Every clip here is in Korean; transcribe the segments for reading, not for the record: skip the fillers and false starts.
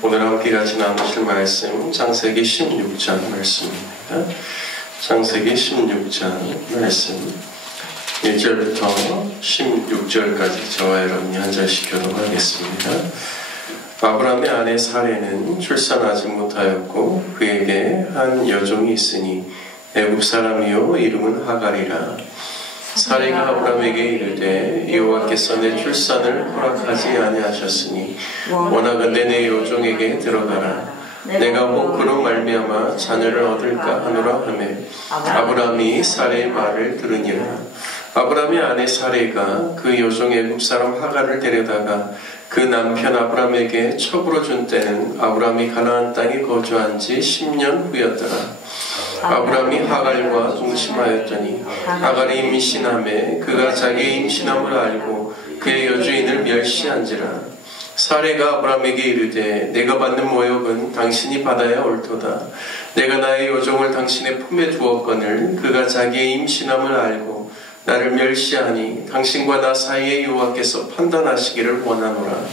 오늘 함께 같이 나누실 말씀 창세기 16장 말씀입니다. 창세기 16장 말씀 1절부터 16절까지 저와 여러분이 한 절씩 교독하겠습니다. 아브라함의 아내 사레는 출산하지 못하였고 그에게 한 여종이 있으니 애굽 사람이요 이름은 하갈이라. 사레가 아브라함에게 이르되 여호와께서 내 출산을 허락하지 아니하셨으니 원하건대 내 여종에게 들어가라. 내가 뭐 그로 말미암아 자녀를 얻을까 하노라 하매 아브라함이 사레의 말을 들으니라. 아브라함의 아내 사레가 그 여종 애굽 사람 하갈을 데려다가 그 남편 아브라함에게 첩으로 준 때는 아브라함이 가나안 땅에 거주한 지 10년 후였더라. 아브라함이 하갈과 동침하였더니 하갈이 임신하매 그가 자기의 임신함을 알고 그의 여주인을 멸시한지라. 사레가 아브라함에게 이르되 내가 받는 모욕은 당신이 받아야 옳도다. 내가 나의 여종을 당신의 품에 두었거늘 그가 자기의 임신함을 알고 나를 멸시하니 당신과 나 사이에 여호와께서 판단하시기를 원하노라.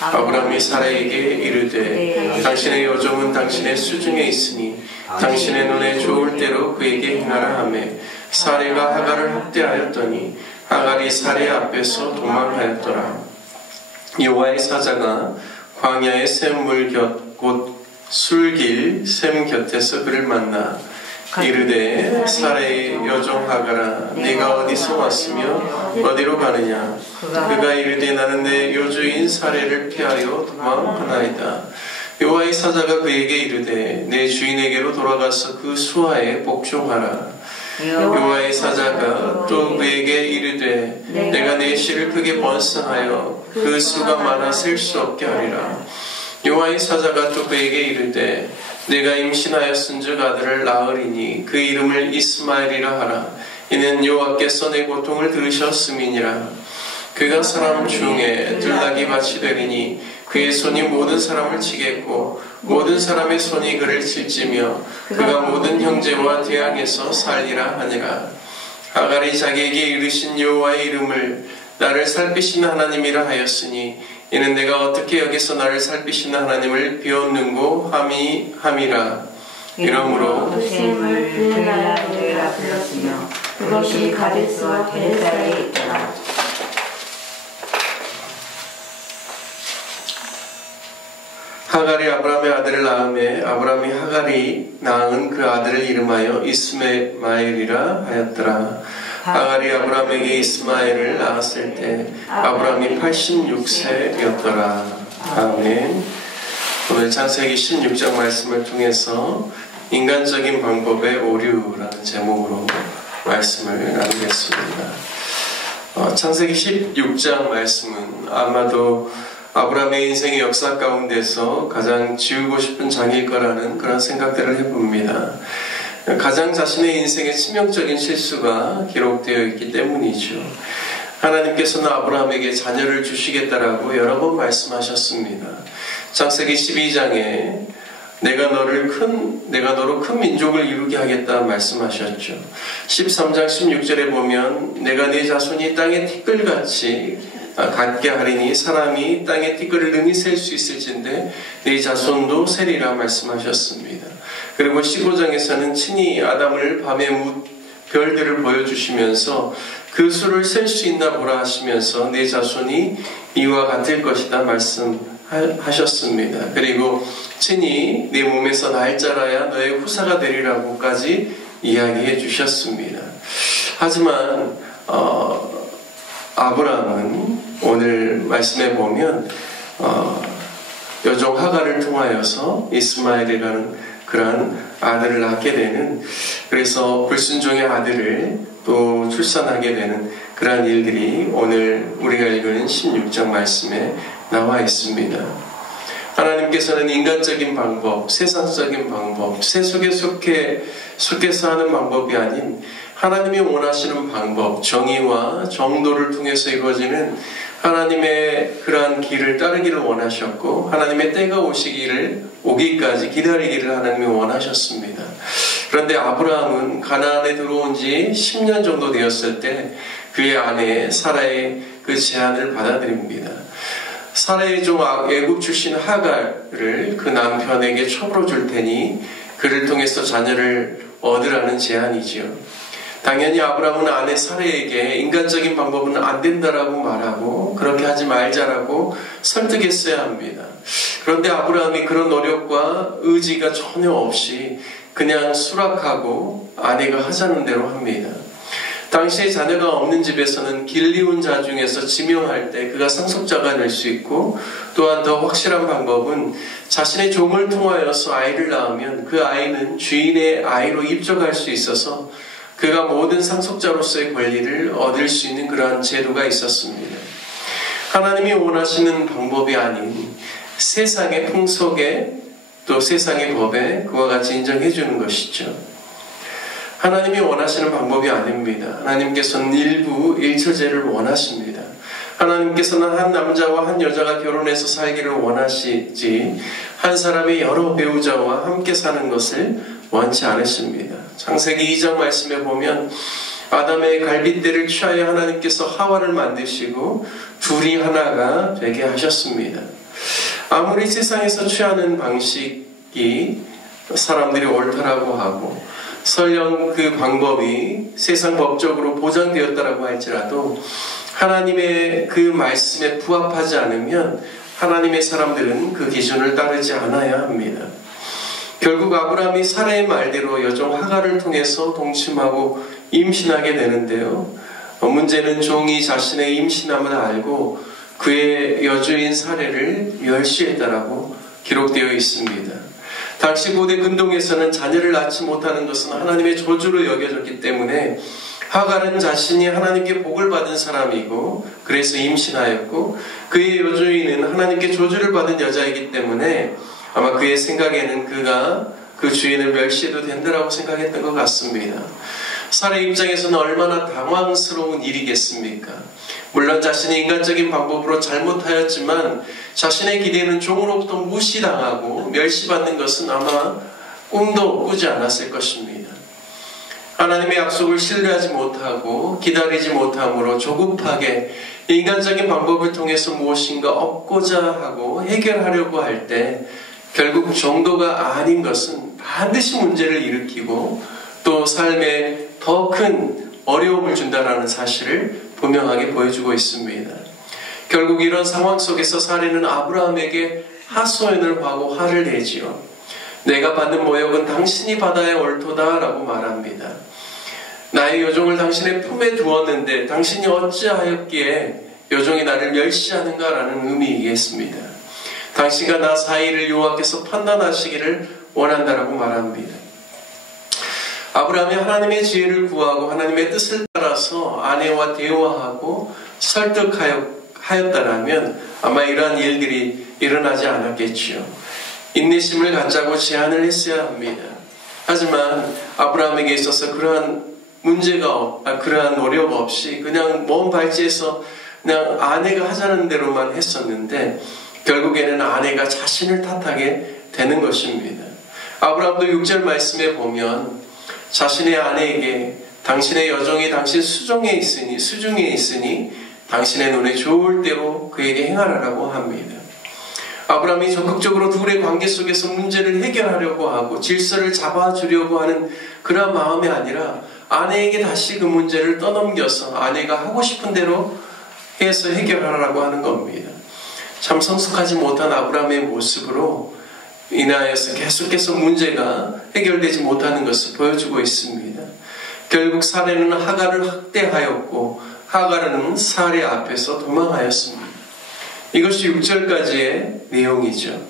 아브라함이 사라에게 이르되 당신의 여종은 당신의 수중에 있으니 당신의 눈에 좋을 대로 그에게 행하라 하매 사레가 하갈을 학대하였더니 하갈이 사레 앞에서 도망하였더라. 여호와의 사자가 광야의 샘물 곁 곧 술길 샘 곁에서 그를 만나 이르되 사레의 여종 하갈아 네가 어디서 왔으며 어디로 가느냐. 그가 이르되 나는 내 여주인 사레를 피하여 도망하나이다. 여호와의 사자가 그에게 이르되 내 주인에게로 돌아가서 그 수하에 복종하라. 여호와의 사자가 또 그에게 이르되 내가 내 씨를 크게 번성하여 그 수가 많아 셀 수 없게 하리라. 여호와의 사자가 또 그에게 이르되 내가 임신하였은즉 아들을 낳으리니 그 이름을 이스마엘이라 하라. 이는 여호와께서 내 고통을 들으셨음이니라. 그가 사람 중에 들나귀 밭이 되리니 그의 손이 모든 사람을 치겠고 모든 사람의 손이 그를 칠지며 그가 모든 형제와 대항해서 살리라 하니라. 하갈이 자기에게 이르신 여호와의 이름을 나를 살피시는 하나님이라 하였으니 이는 내가 어떻게 여기서 나를 살피시는 하나님을 비웃는고 함이라. 이러므로 그 샘을 들날라라 불렀으며 그것이 가데스와 게네사라에 있더라. 하갈이 아브라함의 아들을 낳음에 아브라함이 하갈이 낳은 그 아들을 이름하여 이스마엘이라 하였더라. 하갈이 아브라함에게 이스마엘을 낳았을 때 아브라함이 86세였더라. 아멘. 오늘 창세기 16장 말씀을 통해서 인간적인 방법의 오류라는 제목으로 말씀을 나누겠습니다. 창세기 16장 말씀은 아마도 아브라함의 인생의 역사 가운데서 가장 지우고 싶은 장일 거라는 그런 생각들을 해봅니다. 가장 자신의 인생의 치명적인 실수가 기록되어 있기 때문이죠. 하나님께서는 아브라함에게 자녀를 주시겠다라고 여러 번 말씀하셨습니다. 창세기 12장에 내가 너로 큰 민족을 이루게 하겠다 말씀하셨죠. 13장 16절에 보면 내가 네 자손이 땅의 티끌같이 갖게 하리니 사람이 땅의 티끌을 능히 셀 수 있을진데 네 자손도 세리라 말씀하셨습니다. 그리고 15장에서는 친히 아담을 밤에 별들을 보여주시면서 그 수를 셀 수 있나 보라 하시면서 네 자손이 이와 같을 것이다 말씀하셨습니다. 그리고 친히 네 몸에서 날 자라야 너의 후사가 되리라고까지 이야기해 주셨습니다. 하지만 아브라함은 오늘 말씀에 보면 여종 하갈을 통하여서 이스마엘이라는 그러한 아들을 낳게 되는, 그래서 불순종의 아들을 또 출산하게 되는 그러한 일들이 오늘 우리가 읽은 16장 말씀에 나와 있습니다. 하나님께서는 인간적인 방법, 세상적인 방법, 세속에 속해서 하는 방법이 아닌 하나님이 원하시는 방법, 정의와 정도를 통해서 이루어지는 하나님의 그러한 길을 따르기를 원하셨고 하나님의 때가 오기까지 기다리기를 하나님이 원하셨습니다. 그런데 아브라함은 가나안에 들어온 지 10년 정도 되었을 때 그의 아내 사라의 그 제안을 받아들입니다. 사라의 종 애굽 출신 하갈을 그 남편에게 첩으로 줄 테니 그를 통해서 자녀를 얻으라는 제안이지요. 당연히 아브라함은 아내 사라에게 인간적인 방법은 안 된다라고 말하고 그렇게 하지 말자라고 설득했어야 합니다. 그런데 아브라함이 그런 노력과 의지가 전혀 없이 그냥 수락하고 아내가 하자는 대로 합니다. 당시에 자녀가 없는 집에서는 길리운 자 중에서 지명할 때 그가 상속자가 될 수 있고, 또한 더 확실한 방법은 자신의 종을 통하여서 아이를 낳으면 그 아이는 주인의 아이로 입적할 수 있어서 그가 모든 상속자로서의 권리를 얻을 수 있는 그러한 제도가 있었습니다. 하나님이 원하시는 방법이 아닌 세상의 풍속에 또 세상의 법에 그와 같이 인정해 주는 것이죠. 하나님이 원하시는 방법이 아닙니다. 하나님께서는 일처제를 원하십니다. 하나님께서는 한 남자와 한 여자가 결혼해서 살기를 원하시지 한 사람이 여러 배우자와 함께 사는 것을 원치 않으십니다. 창세기 2장 말씀에 보면 아담의 갈빗대를 취하여 하나님께서 하와를 만드시고 둘이 하나가 되게 하셨습니다. 아무리 세상에서 취하는 방식이 사람들이 옳다라고 하고 설령 그 방법이 세상 법적으로 보장되었다라고 할지라도 하나님의 그 말씀에 부합하지 않으면 하나님의 사람들은 그 기준을 따르지 않아야 합니다. 결국 아브라함이 사라의 말대로 여종 하갈을 통해서 동침하고 임신하게 되는데요. 문제는 종이 자신의 임신함을 알고 그의 여주인 사라를 멸시했다라고 기록되어 있습니다. 당시 고대 근동에서는 자녀를 낳지 못하는 것은 하나님의 저주로 여겨졌기 때문에 하갈은 자신이 하나님께 복을 받은 사람이고 그래서 임신하였고 그의 여주인은 하나님께 저주를 받은 여자이기 때문에 아마 그의 생각에는 그가 그 주인을 멸시해도 된다라고 생각했던 것 같습니다. 사라의 입장에서는 얼마나 당황스러운 일이겠습니까? 물론 자신이 인간적인 방법으로 잘못하였지만 자신의 기대는 종으로부터 무시당하고 멸시받는 것은 아마 꿈도 꾸지 않았을 것입니다. 하나님의 약속을 신뢰하지 못하고 기다리지 못함으로 조급하게 인간적인 방법을 통해서 무엇인가 얻고자 하고 해결하려고 할 때 결국 정도가 아닌 것은 반드시 문제를 일으키고 또 삶에 더 큰 어려움을 준다는 사실을 분명하게 보여주고 있습니다. 결국 이런 상황 속에서 사라는 아브라함에게 하소연을 하고 화를 내지요. 내가 받는 모욕은 당신이 받아야 옳도다라고 말합니다. 나의 여종을 당신의 품에 두었는데 당신이 어찌하였기에 여종이 나를 멸시하는가라는 의미이겠습니다. 당신과 나 사이를 여호와께서 판단하시기를 원한다라고 말합니다. 아브라함이 하나님의 지혜를 구하고 하나님의 뜻을 따라서 아내와 대화하고 설득하였다라면 아마 이러한 일들이 일어나지 않았겠지요. 인내심을 갖자고 제안을 했어야 합니다. 하지만 아브라함에게 있어서 그러한 그러한 노력 없이 그냥 먼 발치에서 그냥 아내가 하자는 대로만 했었는데 결국에는 아내가 자신을 탓하게 되는 것입니다. 아브라함도 6절 말씀에 보면 자신의 아내에게 당신의 여종이 당신 수중에 있으니 당신의 눈에 좋을 대로 그에게 행하라고 합니다. 아브라함이 적극적으로 둘의 관계 속에서 문제를 해결하려고 하고 질서를 잡아주려고 하는 그런 마음이 아니라 아내에게 다시 그 문제를 떠넘겨서 아내가 하고 싶은 대로 해서 해결하라고 하는 겁니다. 참 성숙하지 못한 아브라함의 모습으로 인하여서 계속해서 문제가 해결되지 못하는 것을 보여주고 있습니다. 결국 사라는 하갈을 학대하였고 하갈은 사라 앞에서 도망하였습니다. 이것이 6절까지의 내용이죠.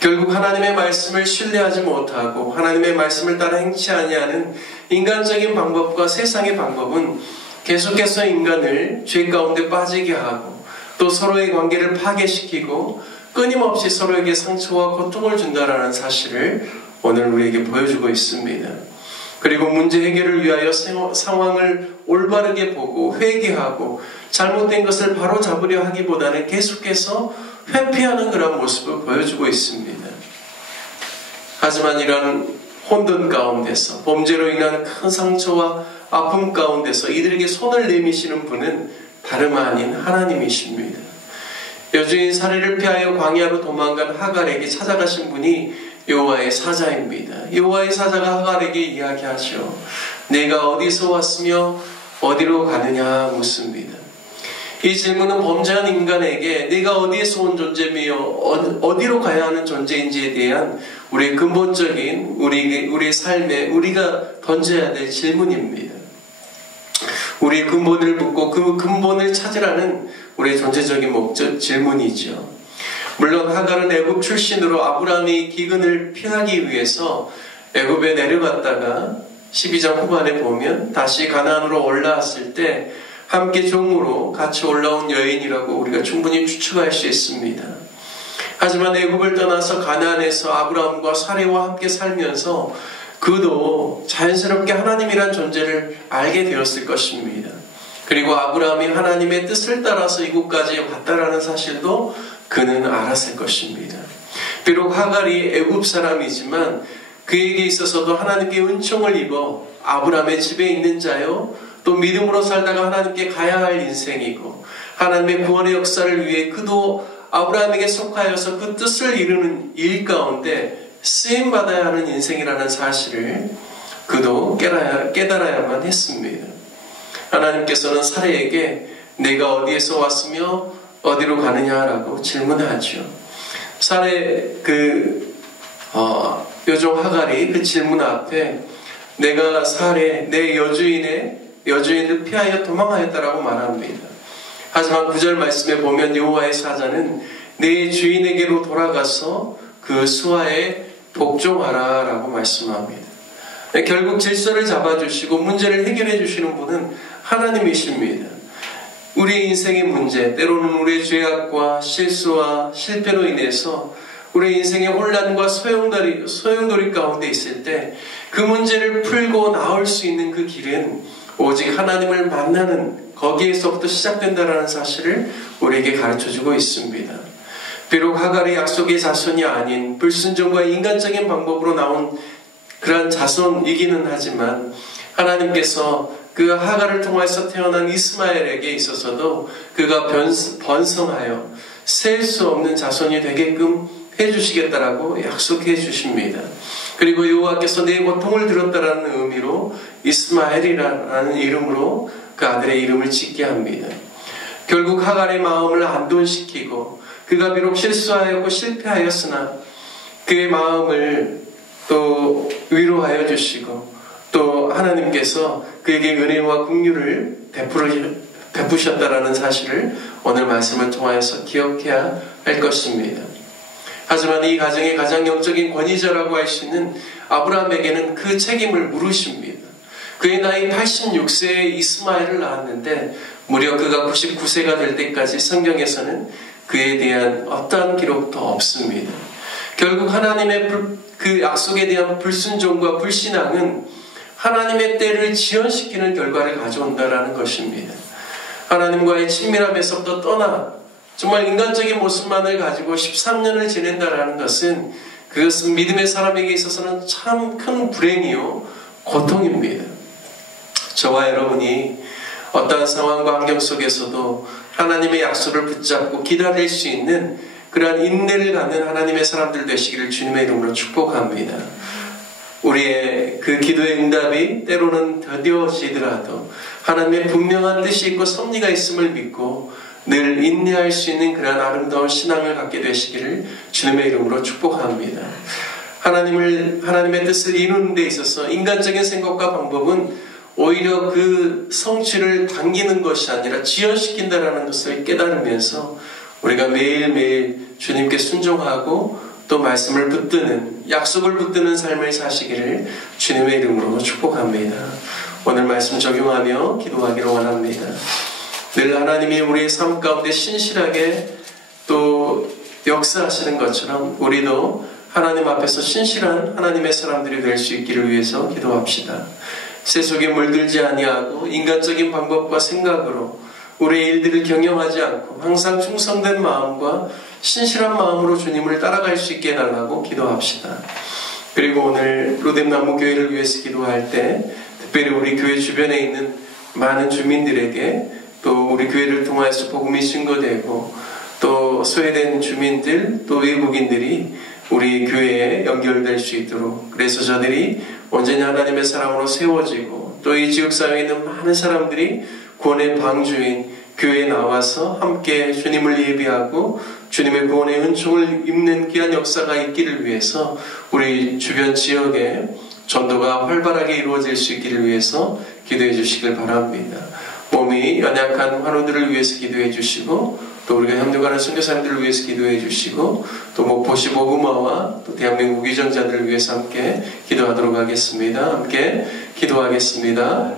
결국 하나님의 말씀을 신뢰하지 못하고 하나님의 말씀을 따라 행치 아니하는 인간적인 방법과 세상의 방법은 계속해서 인간을 죄 가운데 빠지게 하고 또 서로의 관계를 파괴시키고 끊임없이 서로에게 상처와 고통을 준다라는 사실을 오늘 우리에게 보여주고 있습니다. 그리고 문제 해결을 위하여 상황을 올바르게 보고 회개하고 잘못된 것을 바로 잡으려 하기보다는 계속해서 회피하는 그런 모습을 보여주고 있습니다. 하지만 이런 혼돈 가운데서 범죄로 인한 큰 상처와 아픔 가운데서 이들에게 손을 내미시는 분은 다름 아닌 하나님이십니다. 여주인 살해를 피하여 광야로 도망간 하갈에게 찾아가신 분이 여호와의 사자입니다. 여호와의 사자가 하갈에게 이야기하죠. 내가 어디서 왔으며 어디로 가느냐 묻습니다. 이 질문은 범죄한 인간에게 내가 어디에서 온 존재며 어디로 가야 하는 존재인지에 대한 우리의 근본적인 우리의 삶에 우리가 던져야 될 질문입니다. 우리의 근본을 묻고 그 근본을 찾으라는 우리의 존재적인 목적 질문이죠. 물론 하갈은 애굽 출신으로 아브라함의 기근을 피하기 위해서 애굽에 내려갔다가 12장 후반에 보면 다시 가나안으로 올라왔을 때 함께 종으로 같이 올라온 여인이라고 우리가 충분히 추측할 수 있습니다. 하지만 애굽을 떠나서 가나안에서 아브라함과 사레와 함께 살면서 그도 자연스럽게 하나님이란 존재를 알게 되었을 것입니다. 그리고 아브라함이 하나님의 뜻을 따라서 이곳까지 왔다라는 사실도 그는 알았을 것입니다. 비록 하갈이 애굽 사람이지만 그에게 있어서도 하나님께 은총을 입어 아브라함의 집에 있는 자요, 또 믿음으로 살다가 하나님께 가야 할 인생이고 하나님의 구원의 역사를 위해 그도 아브라함에게 속하여서 그 뜻을 이루는 일 가운데 쓰임받아야 하는 인생이라는 사실을 그도 깨달아야만 했습니다. 하나님께서는 사레에게 내가 어디에서 왔으며 어디로 가느냐라고 질문하죠. 사레 여종 하갈이 그 질문 앞에 내가 사레 내 여주인을 피하여 도망하였다라고 말합니다. 하지만 9절 말씀에 보면 여호와의 사자는 내 주인에게로 돌아가서 그 수하에 복종하라 라고 말씀합니다. 결국 질서를 잡아주시고 문제를 해결해 주시는 분은 하나님이십니다. 우리 인생의 문제, 때로는 우리의 죄악과 실수와 실패로 인해서 우리 인생의 혼란과 소용돌이 가운데 있을 때 그 문제를 풀고 나올 수 있는 그 길은 오직 하나님을 만나는 거기에서부터 시작된다는 사실을 우리에게 가르쳐주고 있습니다. 비록 하갈의 약속의 자손이 아닌 불순종과 인간적인 방법으로 나온 그러한 자손이기는 하지만 하나님께서 그 하갈을 통해서 태어난 이스마엘에게 있어서도 그가 번성하여 셀 수 없는 자손이 되게끔 해주시겠다라고 약속해 주십니다. 그리고 여호와께서 내 고통을 들었다라는 의미로 이스마엘이라는 이름으로 그 아들의 이름을 짓게 합니다. 결국 하갈의 마음을 안돈시키고 그가 비록 실수하였고 실패하였으나 그의 마음을 또 위로하여 주시고 또 하나님께서 그에게 은혜와 긍휼을 베푸셨다라는 사실을 오늘 말씀을 통하여서 기억해야 할 것입니다. 하지만 이 가정의 가장 영적인 권위자라고 할 수 있는 아브라함에게는 그 책임을 물으십니다. 그의 나이 86세에 이스마엘을 낳았는데 무려 그가 99세가 될 때까지 성경에서는 그에 대한 어떠한 기록도 없습니다. 결국 하나님의 그 약속에 대한 불순종과 불신앙은 하나님의 때를 지연시키는 결과를 가져온다라는 것입니다. 하나님과의 친밀함에서부터 떠나 정말 인간적인 모습만을 가지고 13년을 지낸다라는 것은 그것은 믿음의 사람에게 있어서는 참 큰 불행이요 고통입니다. 저와 여러분이 어떠한 상황과 환경 속에서도 하나님의 약속을 붙잡고 기다릴 수 있는 그러한 인내를 갖는 하나님의 사람들 되시기를 주님의 이름으로 축복합니다. 우리의 그 기도의 응답이 때로는 더뎌지더라도 하나님의 분명한 뜻이 있고 섭리가 있음을 믿고 늘 인내할 수 있는 그러한 아름다운 신앙을 갖게 되시기를 주님의 이름으로 축복합니다. 하나님의 뜻을 이루는 데 있어서 인간적인 생각과 방법은 오히려 그 성취를 당기는 것이 아니라 지연시킨다라는 것을 깨달으면서 우리가 매일매일 주님께 순종하고 또 말씀을 붙드는, 약속을 붙드는 삶을 사시기를 주님의 이름으로 축복합니다. 오늘 말씀 적용하며 기도하기를 원합니다. 늘 하나님이 우리의 삶 가운데 신실하게 또 역사하시는 것처럼 우리도 하나님 앞에서 신실한 하나님의 사람들이 될 수 있기를 위해서 기도합시다. 세속에 물들지 아니하고 인간적인 방법과 생각으로 우리의 일들을 경영하지 않고 항상 충성된 마음과 신실한 마음으로 주님을 따라갈 수 있게 해달라고 기도합시다. 그리고 오늘 로뎀나무교회를 위해서 기도할 때 특별히 우리 교회 주변에 있는 많은 주민들에게 또 우리 교회를 통해서 복음이 증거되고 또 소외된 주민들, 또 외국인들이 우리 교회에 연결될 수 있도록, 그래서 저들이 온전히 하나님의 사람으로 세워지고 또 이 지역사회에 있는 많은 사람들이 구원의 방주인 교회에 나와서 함께 주님을 예비하고 주님의 구원의 은총을 입는 귀한 역사가 있기를 위해서 우리 주변 지역에 전도가 활발하게 이루어질 수 있기를 위해서 기도해 주시길 바랍니다. 몸이 연약한 환우들을 위해서 기도해 주시고, 또 우리가 협력하는 선교사님들을 위해서 기도해 주시고, 또 목포시 모구마와 또 대한민국 위정자들을 위해서 함께 기도하도록 하겠습니다. 함께 기도하겠습니다.